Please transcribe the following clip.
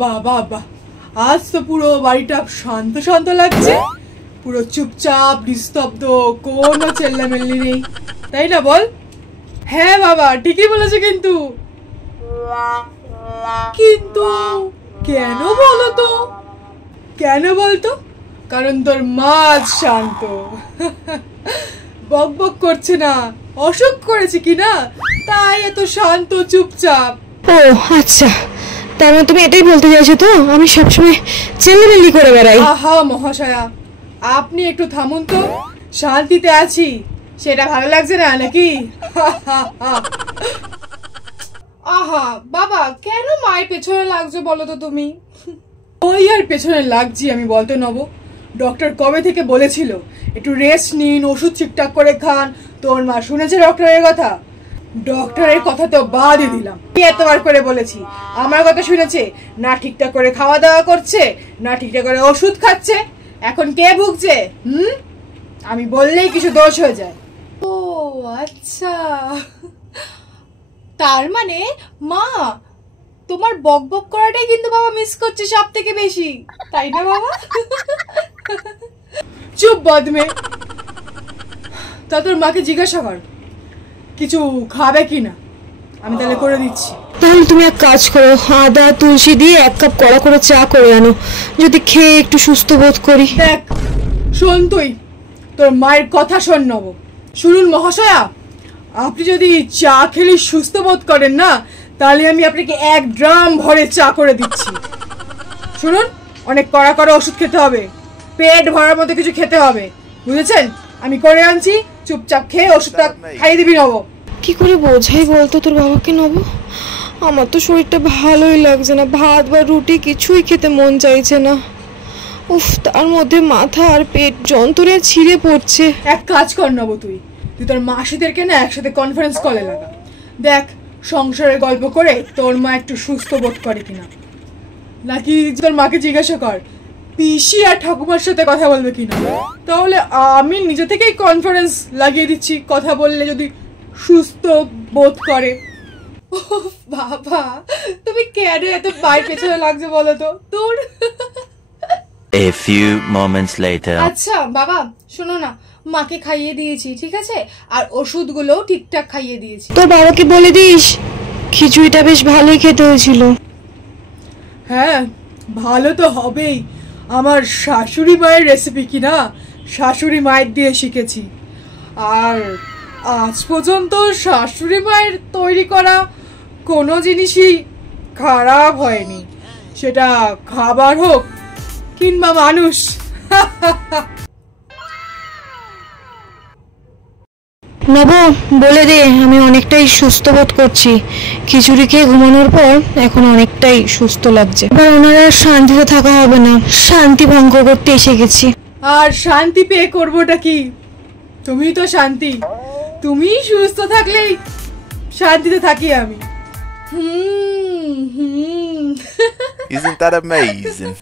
বাহ বাহ বাহ, আজ তো পুরো বাড়িটা শান্ত শান্ত লাগছে, পুরো চুপচাপ নিস্তব্ধ, কোনো চেল্লামেল্লি নেই, তাই না বল? হ্যাঁ বাবা, ঠিকই বলেছো। কিন্তু কিন্তু কেন বলো তো? কেন বলতো? কারণ তোর মা আজ শান্ত, বক বক করছে না, অসুখ করেছে কিনা, তাই এত শান্ত চুপচাপ। ও আচ্ছা, তার মানে তুমি এটাই বলতে চাইছো তো আমি সবসময় চেল্লামেল্লি করে বেড়াই? আহা মহাশয়া, আপনি একটু থামুন তো, শান্তিতে আছি সেটা ভালো লাগছে না নাকি? আহা বাবা, কেন মায়ের পেছনে লাগছো বলো তো তুমি? ওই আর পেছনে লাগছি আমি বলতে নব? ডক্টর কবে থেকে বলেছিল একটু রেস্ট নিন, ওষুধ ঠিকঠাক করে খান। তোর মা শুনেছে ডক্টরের কথা? ডক্টরের কথা তো বাদই দিলাম, এতবার করে বলেছি, আমার কথা শুনেছে না? ঠিকঠাক করে খাওয়া দাওয়া করছে না, ঠিকঠাক করে ওষুধ খাচ্ছে। এখন কে ভুগছে? আমি বললেই কিছু দোষ হয়ে যায়। ও আচ্ছা, তার মানে মা তোমার বক বক করাটাই কিন্তু বাবা মিস করছে সব থেকে বেশি, তাই না বাবা? চুপ বদমে, তা তোর মাকে জিজ্ঞাসা কর কিছু খাবে কিনা, আমি তাহলে করে দিচ্ছি। তাহলে তুমি এক কাজ করো, আদা তুলসী দিয়ে 1 কাপ কড়া করে চা করে আনো, যদি খেয়ে একটু সুস্থ বোধ করি। দেখ শোন, তুই তোর মায়ের কথা শোন নব। শুনুন মহাশয়া, আপনি যদি চা খেলে সুস্থ বোধ করেন না, তাহলে আমি আপনাকে 1 ড্রাম ভরে চা করে দিচ্ছি। শুনুন, অনেক কড়া কড়া ওষুধ খেতে হবে, পেট ভরার মতো কিছু খেতে হবে, বুঝেছেন? আমি করে আনছি, চুপচাপ খেয়ে ওষুধটা খাইয়ে দিবি নব। কি করে বোঝাই বলতো তোর বাবাকে নব? আমার তো শরীরটা ভালোই লাগছে না, ভাত বা রুটি কিছুই খেতে মন চাইছে না। উফ, তার মধ্যে মাথা আর পেট যন্ত্রণায় ছিঁড়ে পড়ছে। এক কাজ কর নব, তুই তোর মাসিদেরকে না একসাথে কনফারেন্স কলে লাগা। দেখ সংসারের গল্প করে তোর মা একটু সুস্থ বোধ করে কিনা, নাকি তোর মাকে জিজ্ঞাসা কর পিসি আর ঠাকুমার সাথে কথা বলবে কিনা। তাহলে আমি নিজে থেকেই কনফারেন্স লাগিয়ে দিচ্ছি, কথা বললে যদি সুস্থ বোধ করে। বাবা, তুমি কেন এত পায়ের পেছনে লাগছে বলো তো? তোর A few moments later. আচ্ছা বাবা, শোনো না, মাকে খাইয়ে দিয়েছি ঠিক আছে, আর ওষুধগুলোও ঠিকঠাক খাইয়ে দিয়েছি। তোর বাবাকে বলে দিস খিচুড়িটা বেশ ভালোই খেতে হয়েছিল। হ্যাঁ ভালো তো হবেই, আমার শাশুড়ি মায়ের রেসিপি কিনা, শাশুড়ি মায়ের দিয়ে শিখেছি। আর আজ পর্যন্ত শাশুড়ি মায়ের তৈরি করা কোনো জিনিসই খারাপ হয়নি, সেটা খাবার হোক কিংবা মানুষ। নব, বলে দে আমি অনেকটাই সুস্থ বোধ করছি, খিচুড়ি খেয়ে ঘুমানোর পর এখন অনেকটাই সুস্থ লাগছে। এবার ওনারা শান্তিতে থাকা হবে না, শান্তি ভঙ্গ করতে এসে গেছি। আর শান্তি পেয়ে করবোটা কি? তুমি তো শান্তি, তুমি সুস্থ থাকলেই শান্তিতে থাকি আমি। Isn't that amazing?